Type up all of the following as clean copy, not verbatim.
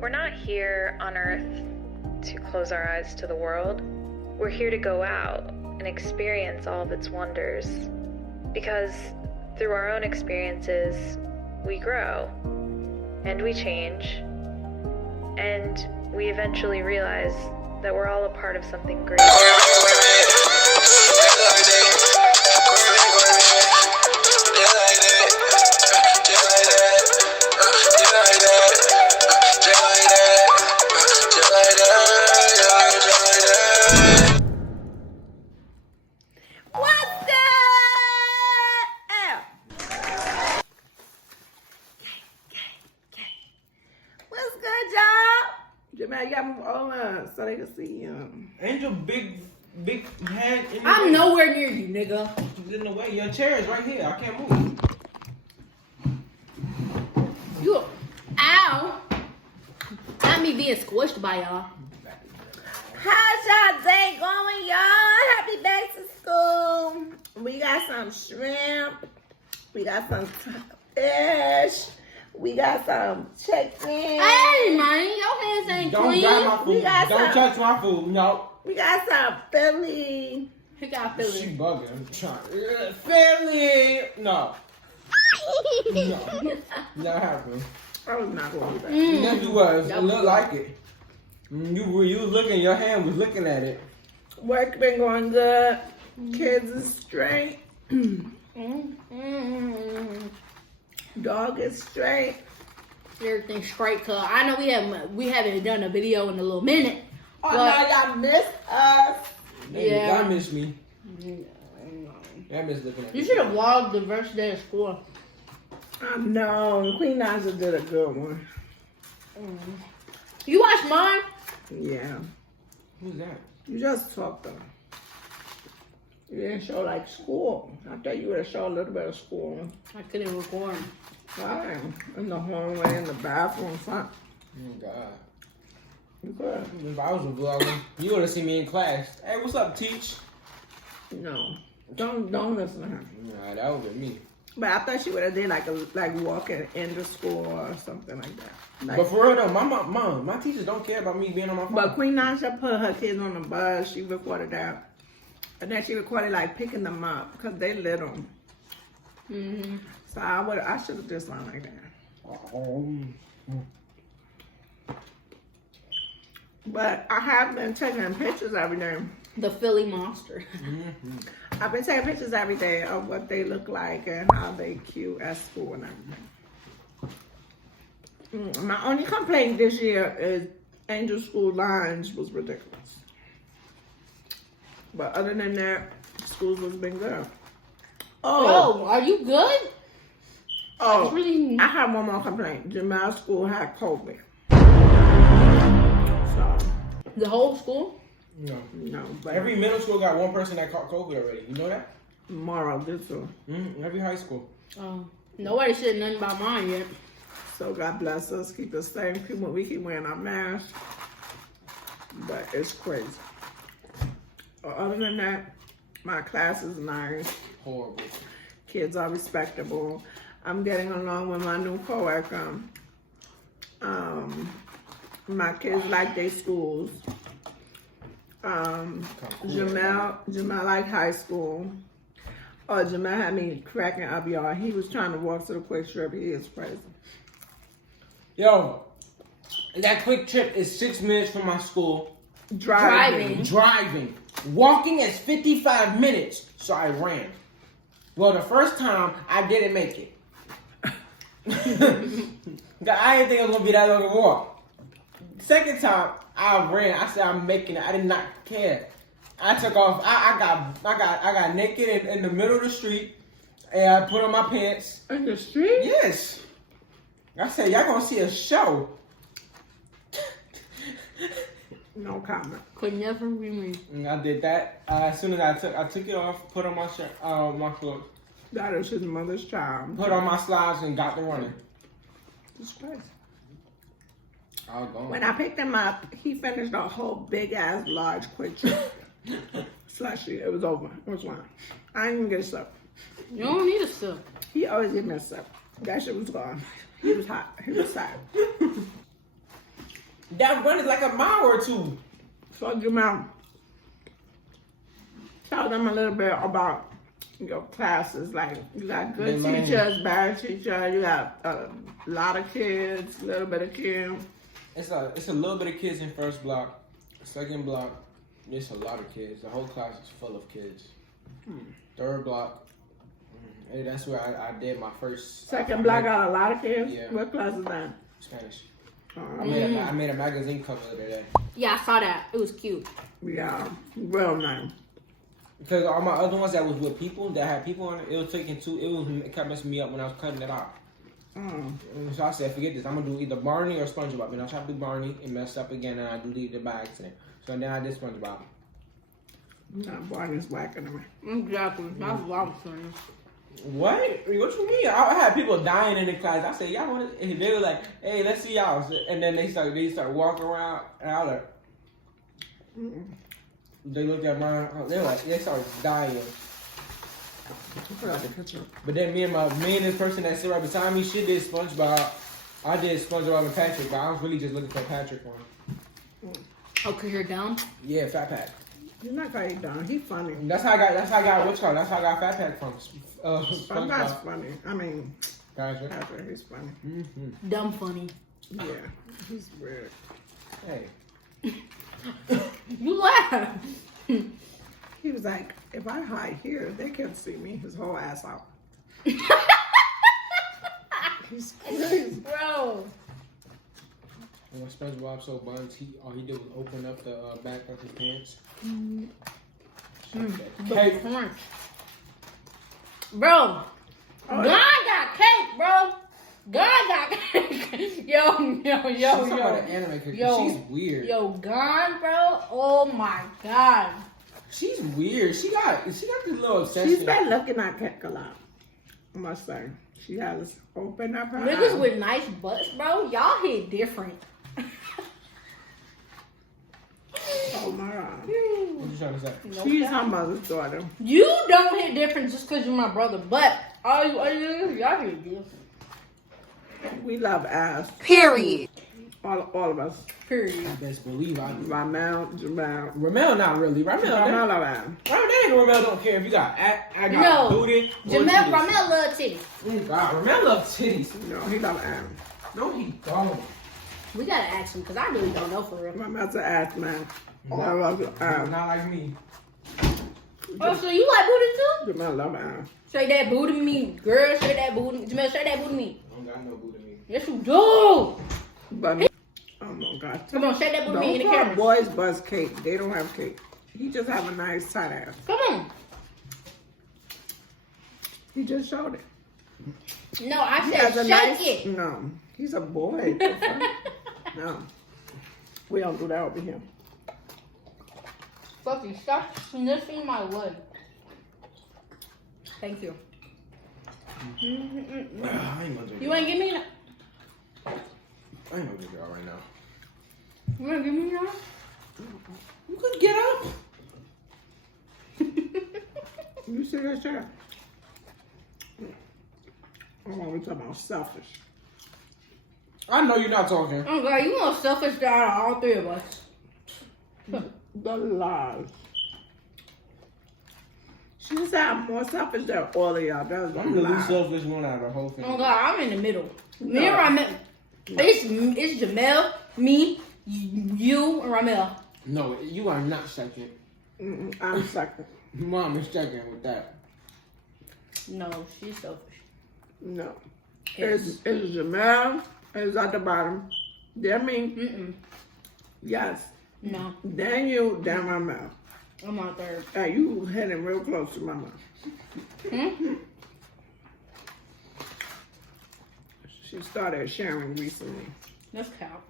We're not here on Earth to close our eyes to the world. We're here to go out and experience all of its wonders. Because through our own experiences, we grow and we change, and we eventually realize that we're all a part of something great. Jamel, you gotta move over so they can see you. Angel, big head. I'm nowhere near you, nigga. It's in the way. Your chair is right here. I can't move. You, ow! Not me being squished by y'all. How's y'all day going, y'all? Happy back to school. We got some shrimp. We got some fish. We got some chicken. Hey, man, your hands ain't Don't clean. grab my food. Don't touch my food. No. We got some Philly. He got She Philly. bugging. I'm trying. Philly. No. No. Not happening. I was not going to do that. Yes, you was. Yep. It looked like it. You was looking. Your hand was looking at it. Work been going good. Kids is straight. Dog is straight. Everything straight, cause I know we haven't done a video in a little minute. Oh, But- now y'all miss us. Yeah. Yeah. Y'all miss me. Y'all miss looking at me. You should have vlogged the first day of school. I know. Queen Naja did a good one. You watched mine? Yeah. Who's that? You just talked though. You didn't show like school. I thought you would have shown a little bit of school. I couldn't record. Fine. In the hallway, in the bathroom, fine. Oh, God. You could. If I was a vlogger, you would have seen me in class. Hey, what's up, Teach? No. Don't listen to her. Nah, that would be me. But I thought she would have did like walking into school or something like that. Like, But for real though, my teachers don't care about me being on my phone. but Queen Naja put her kids on the bus. She recorded that. And then she recorded like picking them up because they little. So I should have just done like that. But I have been taking pictures every day. The Philly monster. I've been taking pictures every day of what they look like and how they cute at school and everything. My only complaint this year is Angel School lunch was ridiculous. But other than that, school's has been good. Oh, are you good? Oh, Really? I have one more complaint. Jamel's school had COVID. So, The whole school? No. but Every middle school got one person that caught COVID already. You know that? tomorrow this one. Every high school. Nobody said nothing about mine yet. So God bless us. Keep the same people. We keep wearing our masks. But it's crazy. Other than that, my class is nice. Horrible. Kids are respectable. I'm getting along with my new coworker. My kids like their schools. Jamel like high school. Oh, Jamel had me cracking up, y'all. He was trying to walk to the quick trip. He is crazy. Yo, that quick trip is 6 minutes from my school. Driving. Walking is 55 minutes, so I ran. Well, the first time, I didn't make it. I didn't think it was going to be that long of a walk. Second time, I ran. I said, I'm making it. I did not care. I took off. I got naked in the middle of the street, and I put on my pants. In the street? Yes. I said, y'all going to see a show. No comment. Could never be me. And I did that. As soon as I took it off, put on my shirt, my clothes, That is his mother's child. put on my slides, and got to running. It's crazy. I was gone. When I picked him up, he finished a whole big ass large quick trip. Slushy. It was over. It was fine. I didn't even get a sip. You don't need a sip. He always give me a sip. That shit was gone. He was hot. He was sad. That run is like a mile or two. So Jamel, tell them a little bit about your classes. Like you got good teachers, bad teachers. You got a lot of kids, a little bit of kids. It's a little bit of kids in first block. Second block, there's a lot of kids. The whole class is full of kids. Third block, hey, that's where I did my first. Second block got a lot of kids? Yeah. What class is that? Spanish. I made a magazine cover today. Yeah, I saw that. It was cute. Yeah, real nice. Because all my other ones that was with people, that had people on it, it was taking two. It kept messing me up when I was cutting it out. So I said, forget this. I'm gonna do either Barney or SpongeBob. And I tried to do Barney and messed up again, and I deleted it by accident. So then I did SpongeBob. No, Barney's whacking me. Exactly. That's what I was saying. What? What you mean? I had people dying in the class. I said, y'all want to? And they were like, hey, let's see y'all. And then they start walking around, and I was like, they looked at mine. They started dying. But then me and this person that sit right beside me, she did SpongeBob. I did SpongeBob and Patrick, but I was really just looking for Patrick one. Oh, cause you're dumb? Yeah, Fat Pack. He's not gonna eat down. He's funny. That's how I got what's called. That's how I got Fat Pack from. SpongeBob's funny. I mean, Patrick, he's funny. Dumb funny. Yeah, he's weird. Hey. You laugh. He was like, if I hide here, they can't see me. His whole ass out. He's crazy. Bro. And when SpongeBob so buns, all he did was open up the back of his pants. Hey. Bro. God got cake, bro. God got cake. Yo. She's talking about an anime character. She's weird. Yo, gone, bro. Oh my God. She's weird. She got this little obsession. She's been looking at cake a lot. I must say. She has opened up her Niggas eyes. with nice butts, bro. Y'all hit different. Oh my God. What you trying to say? She's her mother's daughter. You don't hit different just because you're my brother, but y'all hit different. We love ass. Period. All of us. Period. I best believe I do. Ramel, Jamel. Ramel, not really. Ramel love ass. Ramel don't care if you got I got booty. Ramel love titties. God, Ramel loves titties. No, he love ass. No, he don't. We gotta ask him because I really don't know for real. Ramel's an ass man. All of us are ass. Not like me. Oh, so you like booty too? Jamel love ass. Shake that booty to me, girl. Shake that booty. Jamel, shake that booty to me. I don't got no booty me. Yes, you do. But oh my God. Come on, shake that booty to me in the Don't call camera. boys buzz cake. They don't have cake. He just have a nice tight ass. Come on. He just showed it. No, I He said has a shake it. No, he's a boy. No, we don't do that over here. Fucking stop sniffing my leg. Thank you. I ain't gonna drink. You ain't give me that? I ain't gonna drink y'all right now. You wanna give me that? You could get up. You see that shit? Oh, we're talking about selfish. I know you're not talking. Oh God, you want selfish out of all three of us. The lies. She said I'm more selfish than all of y'all. That was I'm the least selfish one out of the whole thing. Oh God, I'm in the middle. Me and Ramel. It's Jamel, me, you, and Ramel. No, you are not second. I'm second. Mom is second with that. No, she's selfish. No. Yes. It's Jamel. It's at the bottom. Then me. Yes. No, Then you. Then my mouth. I'm on third. Hey, you heading real close to my mouth. She started sharing recently. That's cow.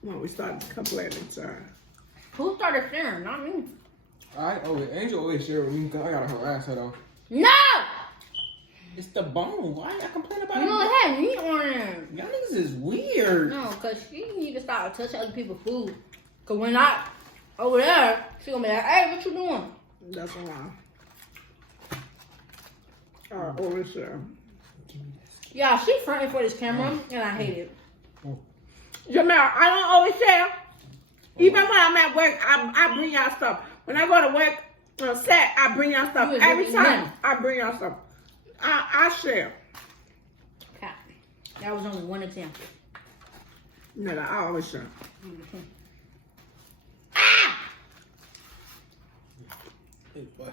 When we started complaining to her. Who started sharing? Not me. Angel always share with me because I gotta harass her though. No! It's the bone. Why I complain about You it? don't have meat on it. Y'all niggas is weird. No, because she need to stop touching other people's food. Because when I over there, she gonna be like, hey, what you doing? That's why. Overshare. Yeah, she fronting for this camera, and I hate it. Jamel, I don't overshare. Even when I'm at work, I bring y'all stuff. When I go to work on set, I bring y'all stuff. Every time I bring y'all stuff. I share. Okay. That was only one example. No, I always share. Hey, boy.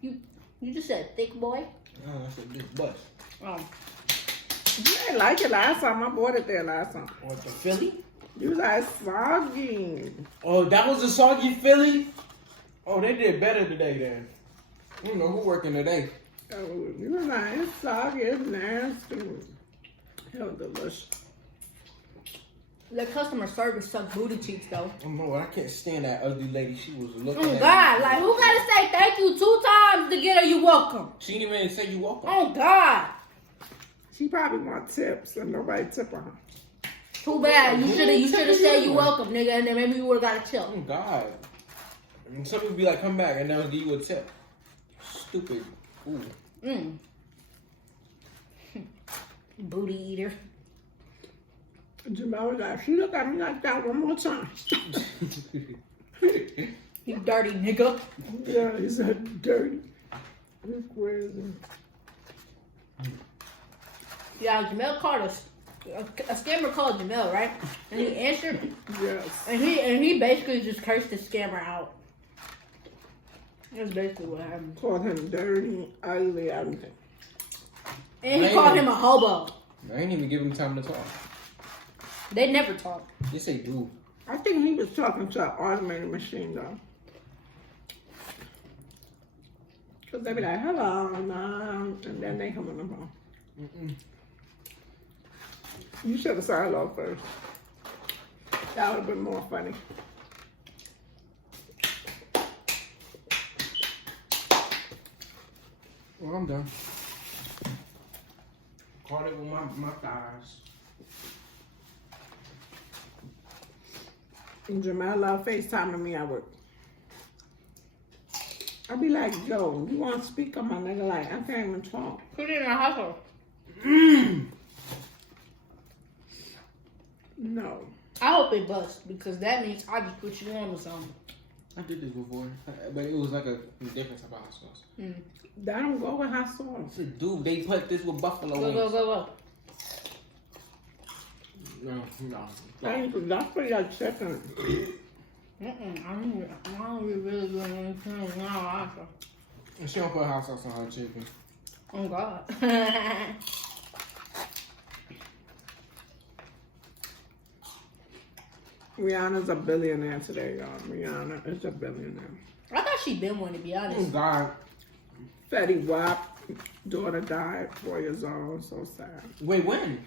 You just said thick boy? No, I said big bus. Oh. You didn't like it last time. I bought it there last time. What, the Philly? You was like soggy. Oh, that was a soggy Philly? Oh, they did better today then. I don't know who working today. Oh, you was like, it's soggy, it's nasty. It was delicious. The customer service sucked booty cheeks though. I don't know, I can't stand that ugly lady. She was looking Oh at God, me. like who gotta say thank you 2 times to get her you welcome? She didn't even say you welcome. Oh God. She probably want tips and nobody tip her. Too bad. You should have said you welcome, nigga, and then maybe you would have got a tip. Oh God. And some people be like, come back, and they'll give you a tip. Stupid. Ooh. Booty eater. Jamel was like, she look at me like that one more time. You dirty nigga. Yeah, he said dirty. He's crazy. Yeah, Jamel called us. A scammer called Jamel, right? And he answered. Yes. And he basically just cursed the scammer out. That's basically what happened. Called him dirty, ugly, everything. And he called him a hobo. I ain't even give him time to talk. They never talk. Yes, they do. I think he was talking to an automated machine though. Because they be like, hello, Mom, and then they come on the phone. You should have said hello first. That would have been more funny. Well, I'm done. Caught it with my thighs. And Jamel love FaceTiming me at work. I be like, yo, you want to speak on my nigga? Like, I can't even talk. Put it in a household. No. I hope it busts because that means I just put you on with something. I did this before, but it was like a different type of hot sauce. That don't go with hot sauce. Dude, they put this with buffalo wings. Go. No. That's pretty like chicken. I'm not really good anything now. And she don't put hot sauce on her chicken. Oh God. Rihanna's a billionaire today, y'all. Rihanna is a billionaire. I thought she'd been one, to be Oh honest. God. Fetty Wap, daughter died, 4 years old. So sad. Wait, when?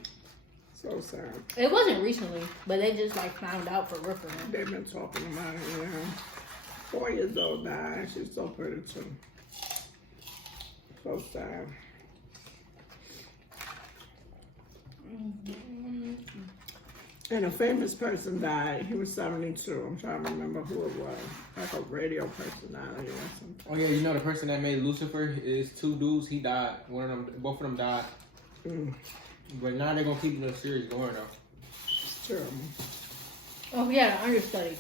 So sad. It wasn't recently, but they just like found out for real. They've been talking about it, yeah. 4 years old died. She's so pretty too. So sad. And a famous person died. He was 72. I'm trying to remember who it was. Like a radio personality or something. Oh yeah, you know the person that made Lucifer is 2 dudes. He died. One of them, both of them died. But now they're gonna keep the series going though. Terrible. Oh yeah, the understudy.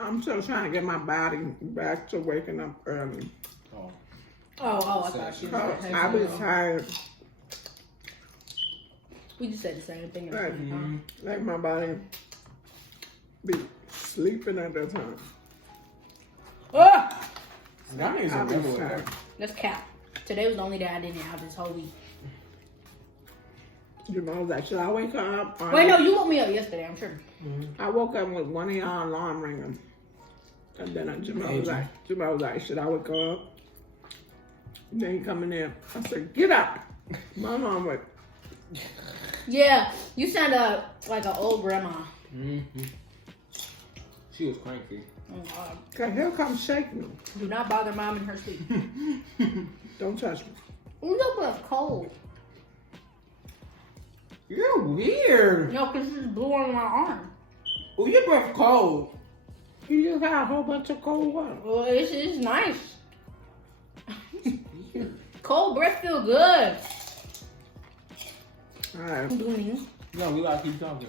I'm still trying to get my body back to waking up early. Oh, I thought she was. I was tired. We just said the same thing. Like my body be sleeping at that time. Oh! That nigga's a rebel. tired. That's cap. Today was the only day I didn't have this whole week. Your mom was like, should I wake up? Wait, no, you woke me up yesterday, I'm sure. I woke up with one of y'all alarm ringing. And then Jamal was like, should I wake up? And then he coming in. I said, get up. My mom went, Yeah, you sound like an old grandma. She was cranky. Oh, God. okay, he'll come shake me. Do not bother mom in her sleep. Don't touch me. Oh, no, but it's cold. You're weird. No, because this is blue on my arm. Oh, your breath cold. You just got a whole bunch of cold water. Well, it's nice. Cold breath feel good. Alright. No, we gotta keep talking.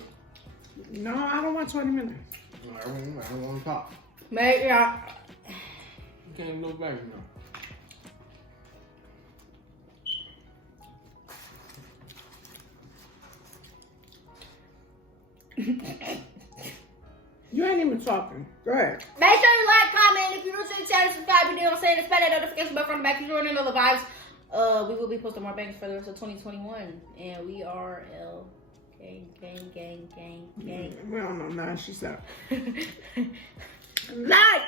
No, I don't want 20 minutes. I don't want to talk. Mate, yeah. You can't look back now. You ain't even talking. Go ahead. Make sure you like, comment. If you're new to the channel, subscribe. You know what I'm saying? Spread that notification bell from the back. If you're running all the vibes, we will be posting more bangers for the rest of 2021. And we are gang. We don't know nothing she said. Like,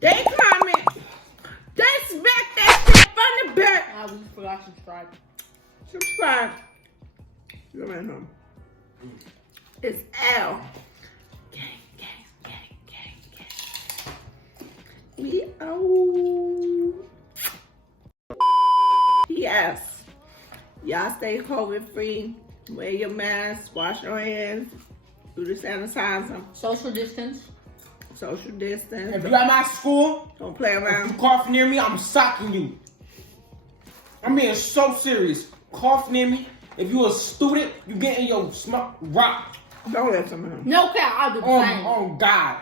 they comment, they smack that shit from the back. We forgot to subscribe. Subscribe. Come in home. It's L. Gang. We out. Yes. Y'all stay COVID free. Wear your mask. Wash your hands. Do the sanitizer. Social distance. Social distance. If you at my school, Don't play if around. you cough near me, I'm socking you. I'm being so serious. Cough near me. If you a student, you getting your rock. Don't let someone. No cap, I'll do the same. Oh God.